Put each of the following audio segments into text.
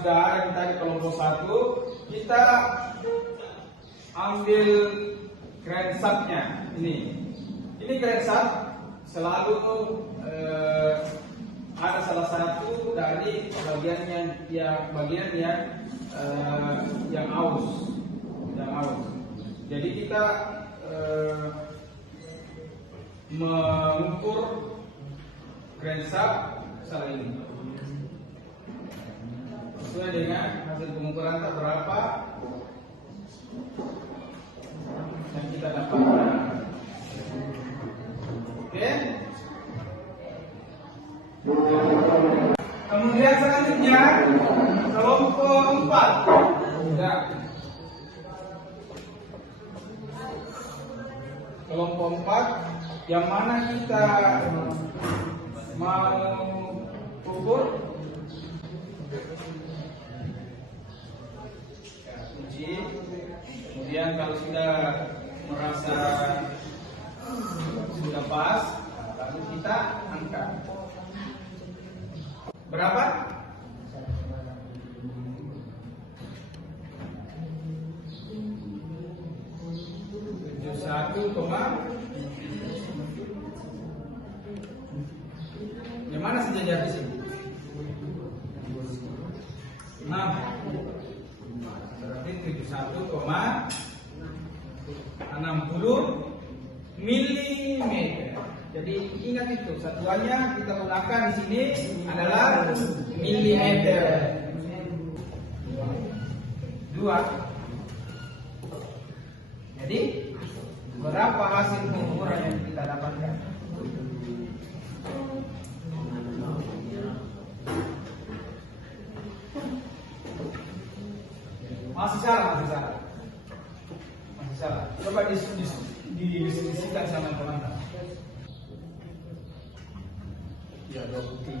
sudah ada kita di kelompok 1, kita ambil crankshaftnya. Ini crankshaft selalu ada salah satu dari bagian yang aus. Jadi kita mengukur crankshaft salah ini sesuai dengan hasil pengukuran berapa yang kita dapatkan. Oke. Kemudian selanjutnya kelompok 4. Ya. Kelompok 4 yang mana kita mau ukur uji. Kemudian kalau sudah merasa sudah pas, lalu kita angkat. Berapa? Yang mana sejajar di sini? 6. Berarti 71,60 mm. Jadi ingat itu, satuannya kita gunakan di sini adalah milimeter. 2. Jadi berapa hasil pengukuran yang kita dapatkan? Masih salah. Coba didiskusikan sama teman-teman.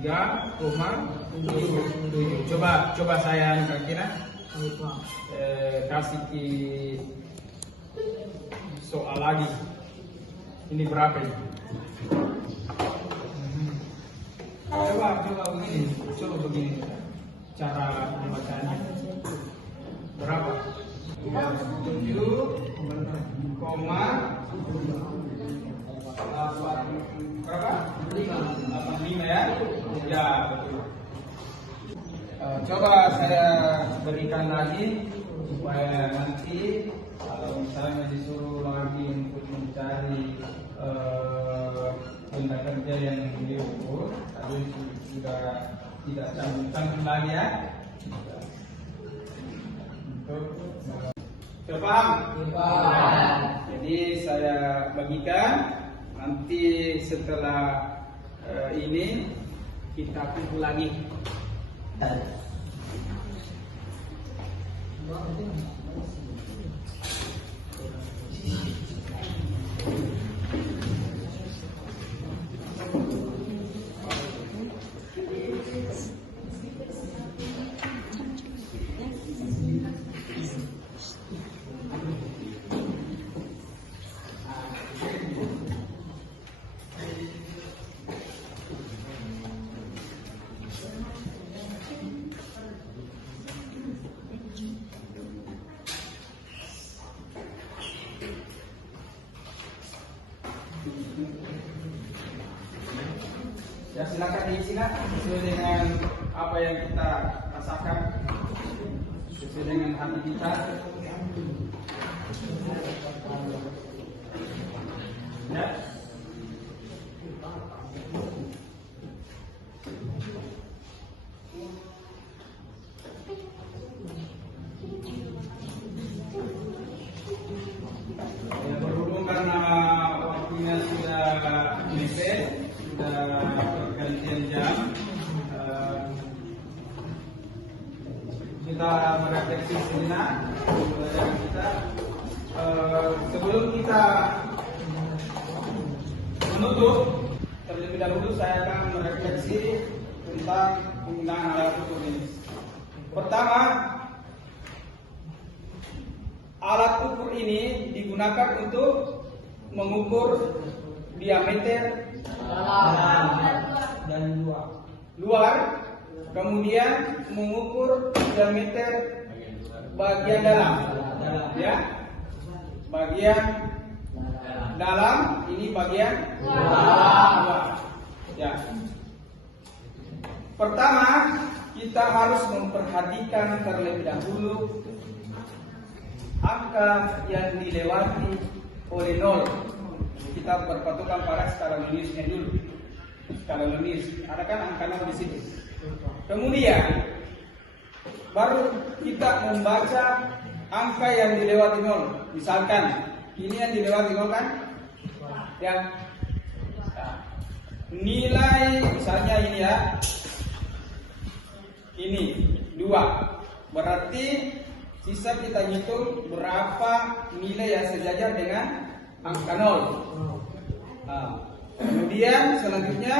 Ya, 23,7. Coba saya kira kasih soal lagi. Ini berapa ini? Coba begini cara membacanya. Berapa? 7,85 ya? Ya, betul. Coba saya berikan lagi supaya nanti kalau misalnya disuruh lagi untuk mencari benda kerja yang diukur, tapi sudah tidak cantum lagi ya. Paham? Jadi saya bagikan, nanti setelah ini kita kumpul lagi. Ya, silakan diisikan sesuai dengan apa yang kita rasakan, sesuai dengan hati kita. Ya. Berhubung karena waktunya sudah mepet, sudah pergantian jam, kita merefleksi sejenak pelajaran kita. Sebelum kita menutup, terlebih dahulu saya akan merefleksi tentang penggunaan alat ukur ini. Pertama, alat ukur ini digunakan untuk mengukur diameter dan luar Kemudian mengukur diameter bagian dalam, ya. Bagian dalam ini bagian luar. Ya. Pertama, kita harus memperhatikan terlebih dahulu angka yang dilewati oleh 0. Kita berpatokan pada skala Luniusnya dulu. Skala Lunius, ada kan angka 0 di situ. Kemudian baru kita membaca angka yang dilewati 0. Misalkan ini yang dilewati 0 kan? Ya. Nilai misalnya ini ya. Ini 2. Berarti sisa kita hitung berapa nilai yang sejajar dengan angka 0. Kemudian selanjutnya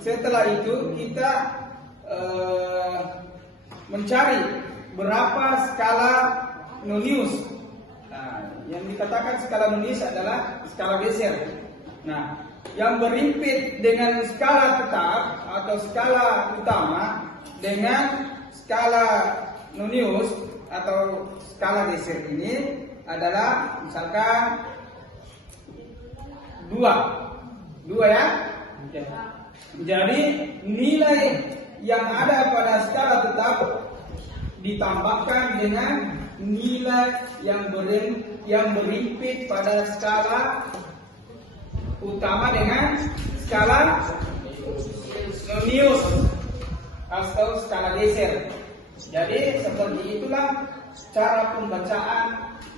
setelah itu kita mencari berapa skala Nonius. Nah, yang dikatakan skala Nonius adalah skala geser. Nah, yang berimpit dengan skala tetap atau skala utama dengan skala Nonius atau skala geser ini adalah misalkan 2 ya. Jadi nilai yang ada pada skala tetap ditambahkan dengan nilai yang berimpit pada skala utama dengan skala Nonius atau skala geser. Jadi seperti itulah cara pembacaan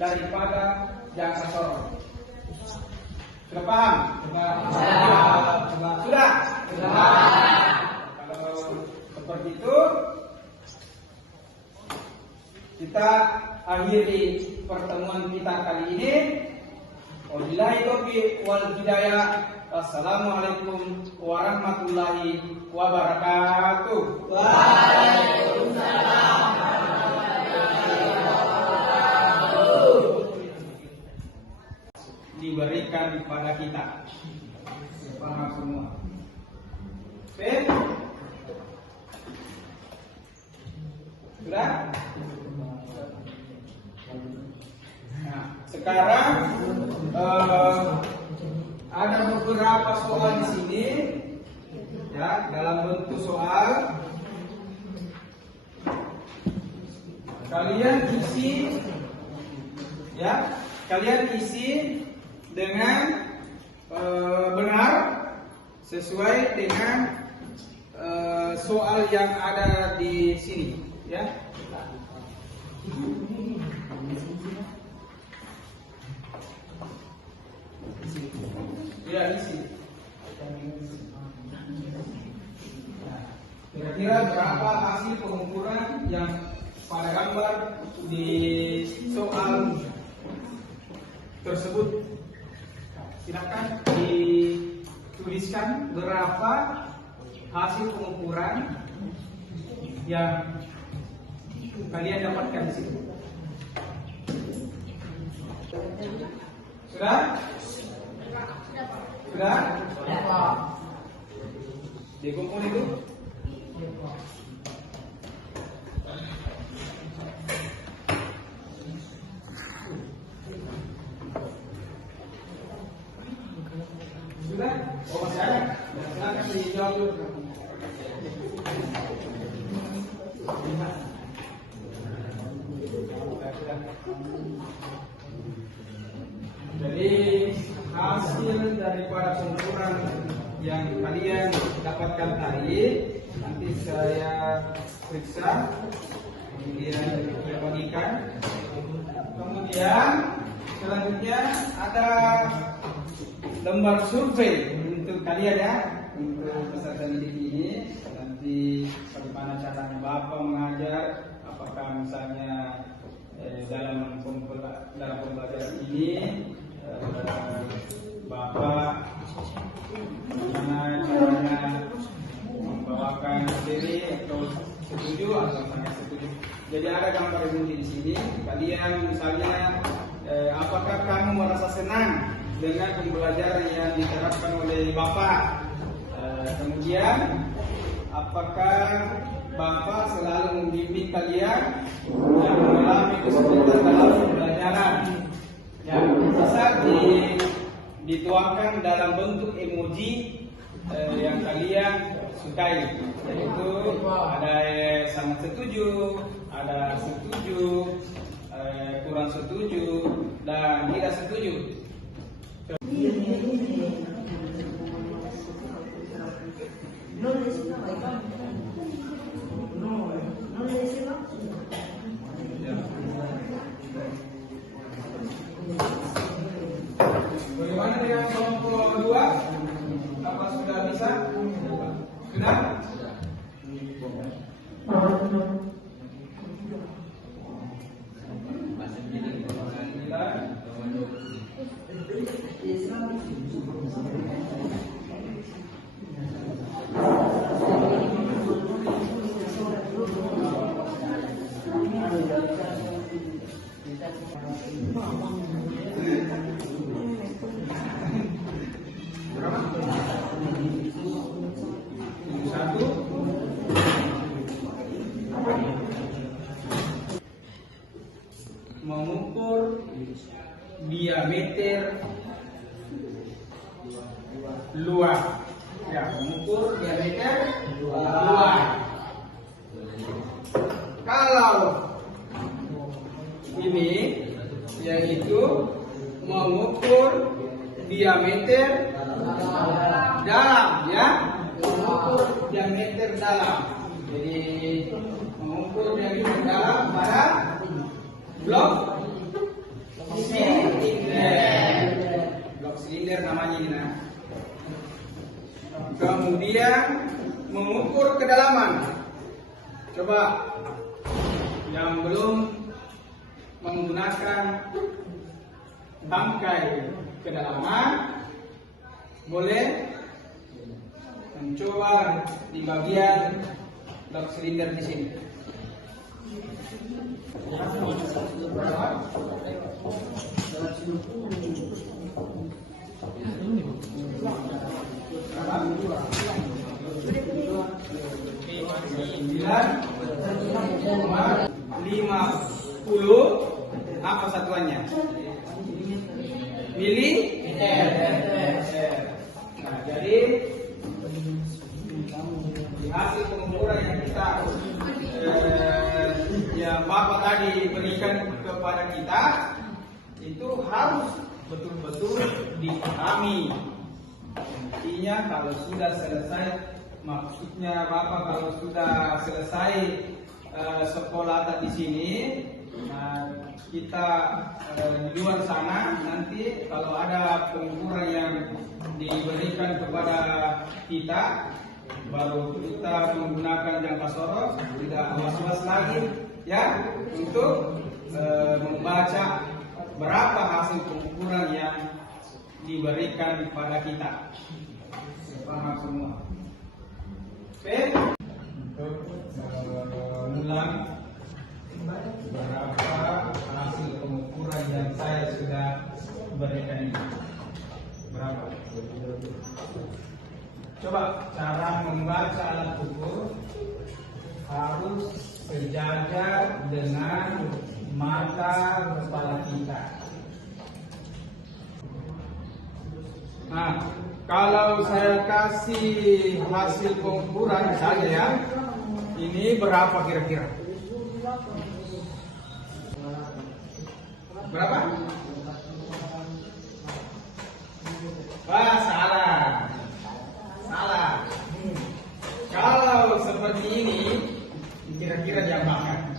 daripada jangka sorong. Sudah paham? Sudah? Kalau seperti itu, kita akhiri pertemuan kita kali ini. Wabillahi taufiq wal hidayah. Wassalamualaikum warahmatullahi wabarakatuh. Waalaikumsalam. Diberikan kepada kita. Paham semua? Oke? Sudah? Nah, sekarang ada beberapa soal di sini, ya, dalam bentuk soal. Kalian isi, ya, kalian isi dengan benar sesuai dengan soal yang ada di sini, ya. Ya, isi. Kira-kira berapa hasil pengukuran yang pada gambar di soal tersebut? Silakan dituliskan berapa hasil pengukuran yang kalian dapatkan di situ. Sudah? Sudah? Dikumpul itu? Sudah? Oh, masih ada? Silakan dijawab dulu. Jadi hasil daripada pengukuran yang kalian dapatkan tadi nanti saya periksa, kemudian saya bagikan. Kemudian selanjutnya ada lembar survei untuk kalian, ya, untuk peserta didik ini. Nanti bagaimana caranya Bapak mengajar, apakah misalnya dalam pembelajaran ini Bapak bagaimana caranya membawakan materi atau setuju atau tidak setuju. Jadi ada gambar bunyi di sini. Kalian misalnya apakah kamu merasa senang dengan pembelajaran yang diterapkan oleh Bapak? Kemudian apakah Bapak selalu membimbing kalian dan mengalami kesulitan dalam pembelajaran? Ya, bisa dituangkan dalam bentuk emoji yang kalian sukai, yaitu ada sangat setuju, ada setuju, kurang setuju, dan tidak setuju. Bagaimana dengan kelompok 2? Apa sudah bisa? Sudah? Mengukur diameter luar. Ya, mengukur diameter luar. Kalau ini yaitu mengukur diameter dalam, ya, mengukur diameter dalam. Jadi mengukur diameter dalam pada blok silinder namanya ini. Nah. Kemudian mengukur kedalaman. Coba yang belum menggunakan bangkai kedalaman boleh mencoba di bagian blok silinder di sini. Lima puluh apa satuannya? Milimeter. Nah, jadi hasil pengukuran yang kita yang Bapak tadi berikan kepada kita itu harus betul-betul dipahami. Intinya kalau sudah selesai, maksudnya Bapak kalau sudah selesai sekolah di sini, kita di luar sana nanti kalau ada pengukuran yang diberikan kepada kita, baru kita menggunakan jangka sorot, tidak was-was lagi, ya, untuk membaca berapa hasil pengukuran yang diberikan kepada kita. Paham semua? Oke. Untuk mengulang berapa hasil pengukuran yang saya sudah berikan ini. Berapa? Coba cara membaca alat ukur harus sejajar dengan mata kepala kita. Nah, kalau saya kasih hasil pengukuran saja ya, ini berapa kira-kira? Berapa? Wah, salah. Salah. Kalau seperti ini, kira-kira jam makan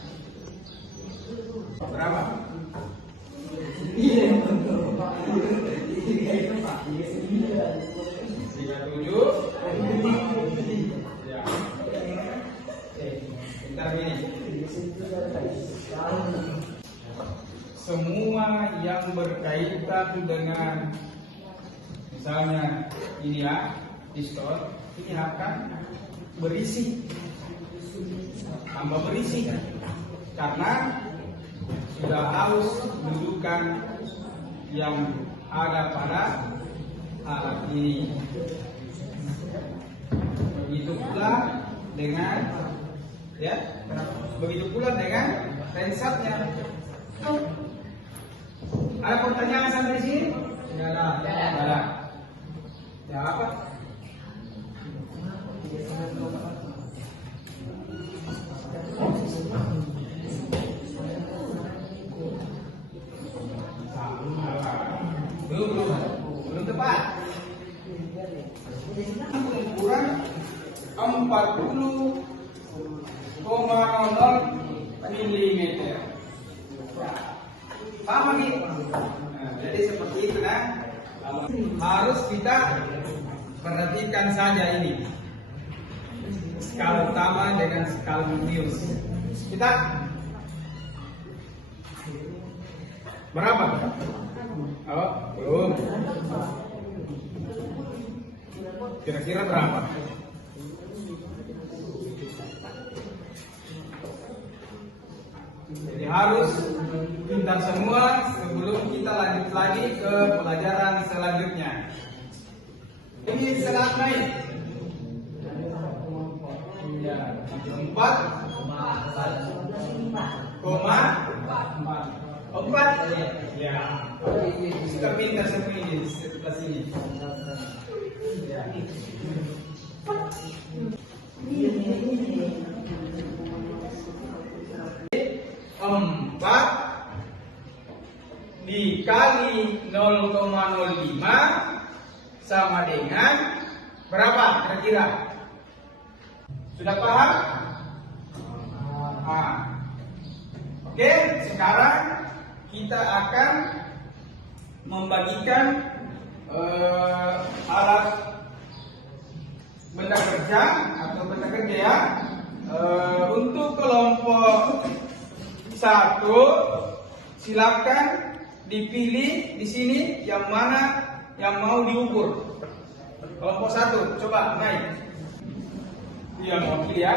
berapa? Iya, 37. Ya. Bentar ini. Semua yang berkaitan dengan misalnya ini ya, pistol ini akan berisi, tambah berisi kan? Karena sudah harus dudukan yang ada pada alat ini. Begitu pula dengan ya, begitu pula dengan rensatnya. Ada pertanyaan sampai sini? Tidak ada. Ya apa? Belum tepat. Ukuran 40,00 mm. Paham lagi? Nah, jadi seperti itu nah. Harus kita perhatikan saja ini. Skala utama dengan skala minus. Kita berapa? Oh, belum. Kira-kira berapa? Jadi harus pintar semua sebelum kita lanjut lagi ke pelajaran selanjutnya. Ini selat naik. Ya, 4,4. Ya, kita pintar semua ini sebelah sini. Ya. 4 dikali 0,05 sama dengan berapa kira-kira? Sudah paham? Oke, sekarang kita akan membagikan alat benda kerja atau benda kerja ya. Untuk kelompok 1 silakan dipilih di sini yang mana yang mau diukur. Kelompok 1 coba naik. Yang mau pilih ya.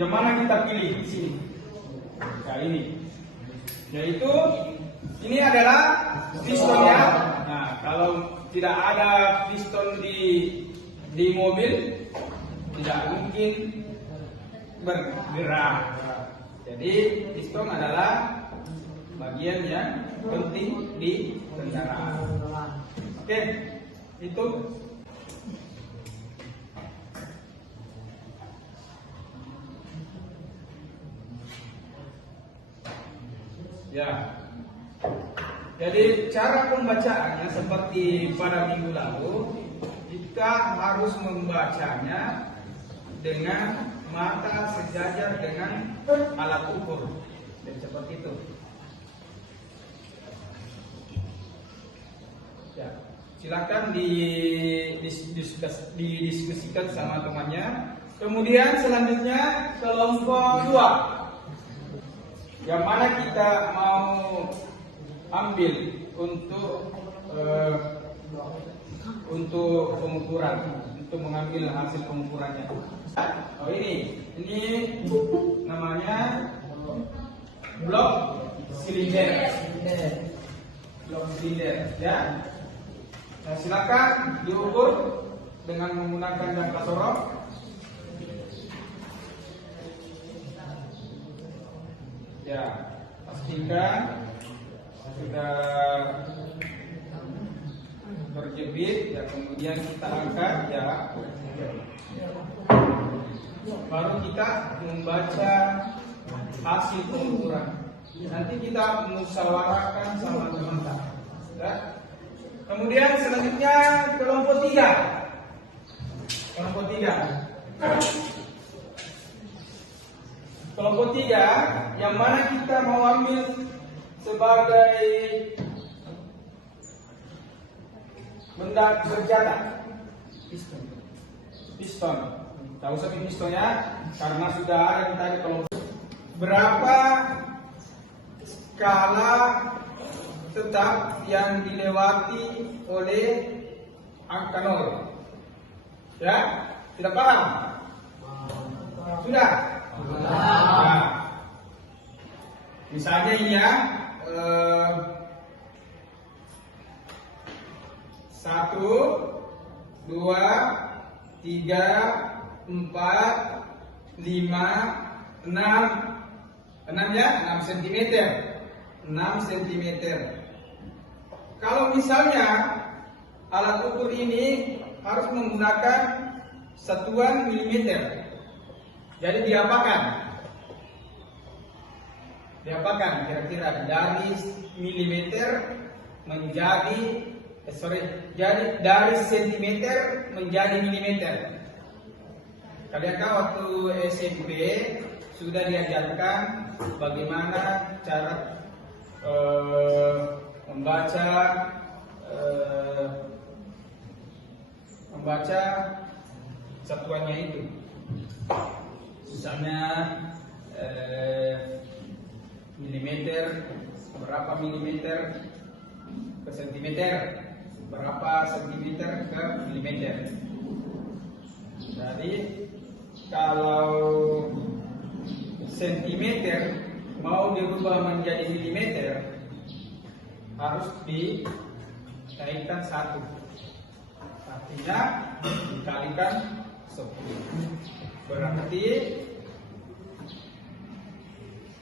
Yang mana kita pilih di sini? Nah ini, yaitu ini adalah pistonnya. Nah kalau tidak ada piston di mobil tidak mungkin bergerak. Jadi piston adalah bagian yang penting di kendaraan. Oke, itu. Ya. Jadi cara pembacaannya seperti pada minggu lalu, kita harus membacanya dengan mata sejajar dengan alat ukur. Dan seperti itu. Ya, silakan didiskusikan sama temannya. Kemudian selanjutnya kelompok 2. Yang mana kita mau ambil untuk pengukuran, untuk mengambil hasil pengukurannya. Oh ini namanya blok silinder. Blok silinder, ya. Nah, silakan diukur dengan menggunakan jangka sorot. Ya, pastikan sudah terjepit ya, kemudian kita angkat ya, baru kita membaca hasil pengukuran. Nanti kita musyawarahkan sama teman-teman ya. Kemudian selanjutnya kelompok 3. Kelompok 3 yang mana kita mau ambil sebagai benda berjata piston. Tahu saja pistonnya karena sudah ada di tadi kelompok. Berapa skala tetap yang dilewati oleh angka 0? Ya, tidak paham? Sudah? Nah, misalnya ini ya, 1, 2, 3, 4, 5, 6. 6 ya, 6 cm. 6 cm. Kalau misalnya alat ukur ini harus menggunakan satuan milimeter. Jadi diapakan? Diapakan kira-kira dari milimeter menjadi jadi dari sentimeter menjadi milimeter. Kalian kan waktu SMP sudah diajarkan bagaimana cara membaca satuannya itu. Misalnya milimeter, berapa milimeter ke sentimeter, berapa sentimeter ke milimeter. Jadi kalau sentimeter mau dirubah menjadi milimeter harus dikaitkan 1. Artinya dikalikan 10. Berarti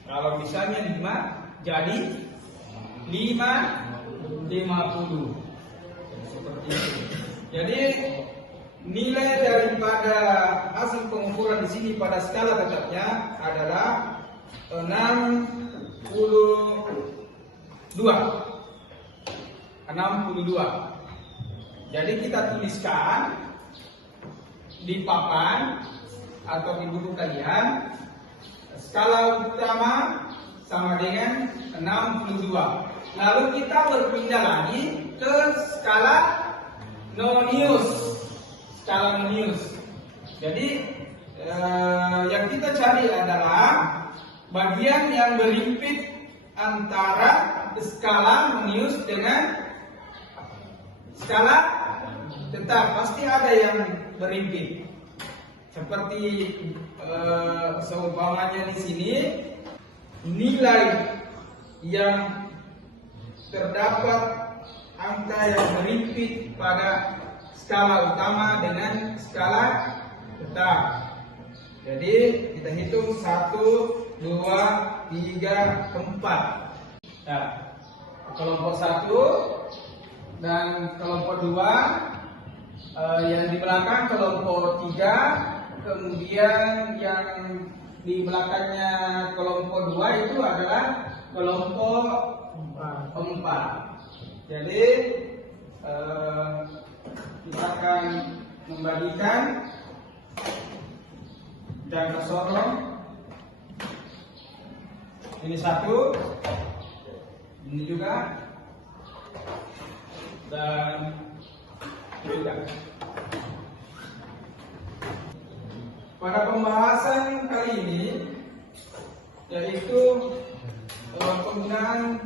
kalau misalnya 5 jadi 50. Seperti itu. Jadi nilai daripada hasil pengukuran di sini pada skala tetapnya adalah 62. Jadi kita tuliskan di papan atau di buku kalian skala utama sama dengan 62. Lalu kita berpindah lagi ke skala nonius. Skala nonius. Jadi yang kita cari adalah bagian yang berhimpit antara skala nonius dengan skala tetap. Pasti ada yang berhimpit. Seperti seumpamanya di sini nilai yang terdapat angka yang berhimpit pada skala utama dengan skala tetap. Jadi kita hitung 1, 2, 3, 4. Nah, kelompok 1 dan kelompok 2, yang di belakang kelompok 3. Kemudian yang di belakangnya kelompok 2 itu adalah kelompok 4. Jadi kita akan membagikan jangka sorong. Ini 1, ini juga, dan ini juga. Pada pembahasan kali ini yaitu penggunaan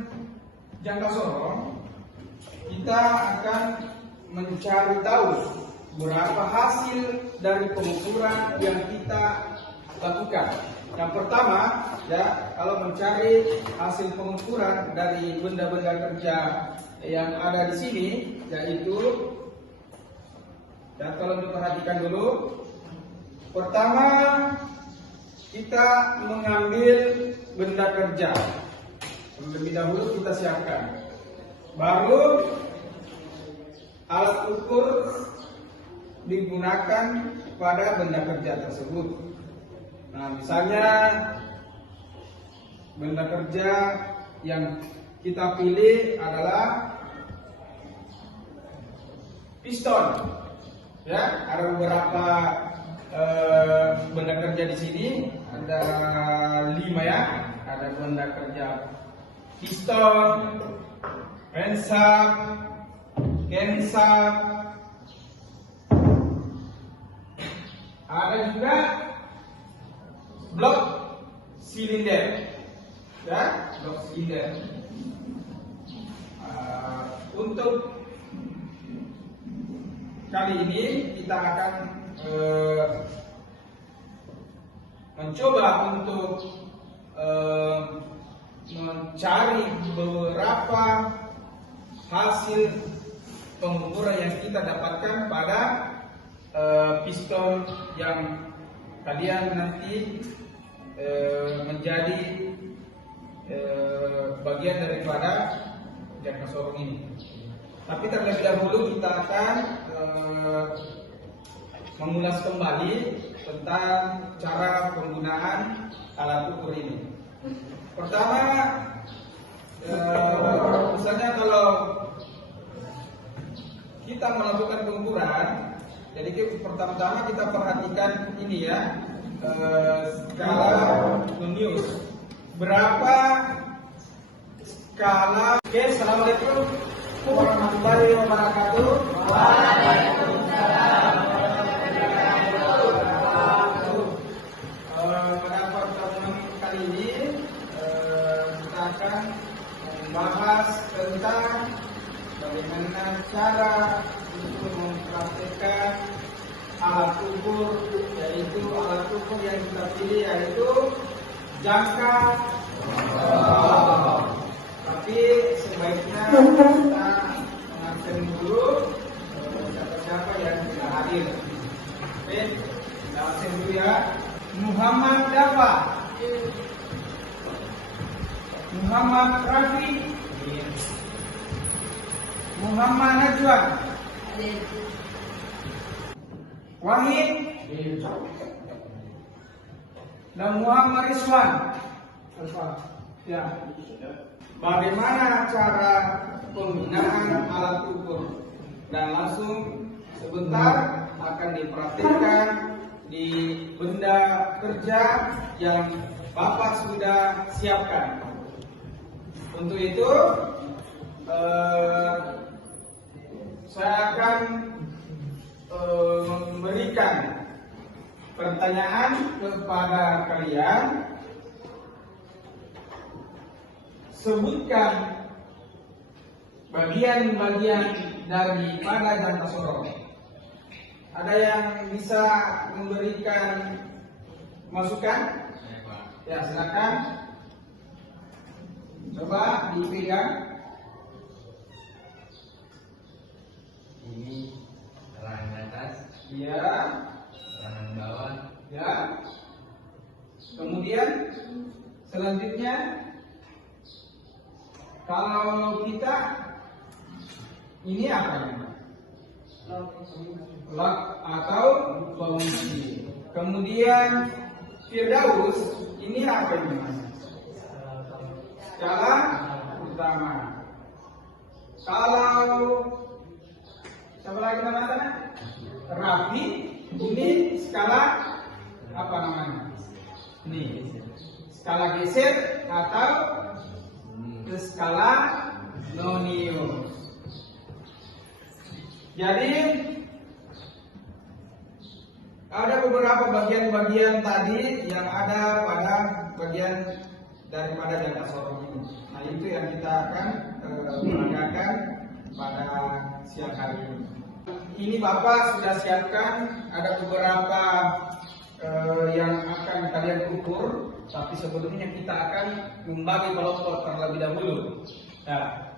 jangka sorong, kita akan mencari tahu berapa hasil dari pengukuran yang kita lakukan. Yang pertama, ya, kalau mencari hasil pengukuran dari benda-benda kerja yang ada di sini, yaitu, dan tolong diperhatikan dulu. Pertama, kita mengambil benda kerja. Terlebih dahulu kita siapkan. Baru alat ukur digunakan pada benda kerja tersebut. Nah, misalnya benda kerja yang kita pilih adalah piston. Ya, ada beberapa benda kerja di sini, ada 5 ya. Ada benda kerja piston, crankshaft, camshaft, ada juga blok silinder, ya, blok silinder. Untuk kali ini kita akan mencoba untuk mencari beberapa hasil pengukuran yang kita dapatkan pada piston yang kalian nanti menjadi bagian daripada jangka sorong ini. Tapi terlebih dahulu kita akan mengulas kembali tentang cara penggunaan alat ukur ini. Pertama, misalnya kalau kita melakukan pengukuran, jadi pertama-tama kita perhatikan ini ya, skala Nonius. Berapa skala? Oke, assalamualaikum warahmatullahi wabarakatuh. Waalaikumsalam warahmatullahi wabarakatuh. Pada pertemuan kali ini kita akan membahas tentang bagaimana cara untuk mempraktikkan alat ukur, yaitu alat ukur yang kita pilih yaitu jangka. Tapi sebaiknya kita mengatur dulu siapa-siapa yang tidak hadir. Oke, kita absen dulu ya. Muhammad Dafa, Muhammad Rafi, Muhammad Najwa, Wahid, dan Muhammad Rizwan. Ya. Bagaimana cara penggunaan alat ukur? Dan langsung sebentar akan dipraktikkan di benda kerja yang Bapak sudah siapkan. Untuk itu saya akan memberikan pertanyaan kepada kalian. Sebutkan bagian-bagian daripada jangka sorong. Ada yang bisa memberikan masukan? Ya, silakan. Coba dipegang. Ini rangan atas, Ya. rangan bawah, Ya. Kemudian selanjutnya, kalau kita ini apa ya? Log atau fungsi. Kemudian Firdaus ini apa ini mas? Skala utama. Kalau siapa lagi namanya? Rafi ini skala apa namanya? Ini skala geser atau skala Nonius. Jadi ada beberapa bagian-bagian tadi yang ada pada bagian daripada jangka sorong ini. Nah itu yang kita akan peragakan pada siang hari ini. Ini Bapak sudah siapkan ada beberapa yang akan kalian ukur. Tapi sebelumnya kita akan membagi kelompok terlebih dahulu. Nah,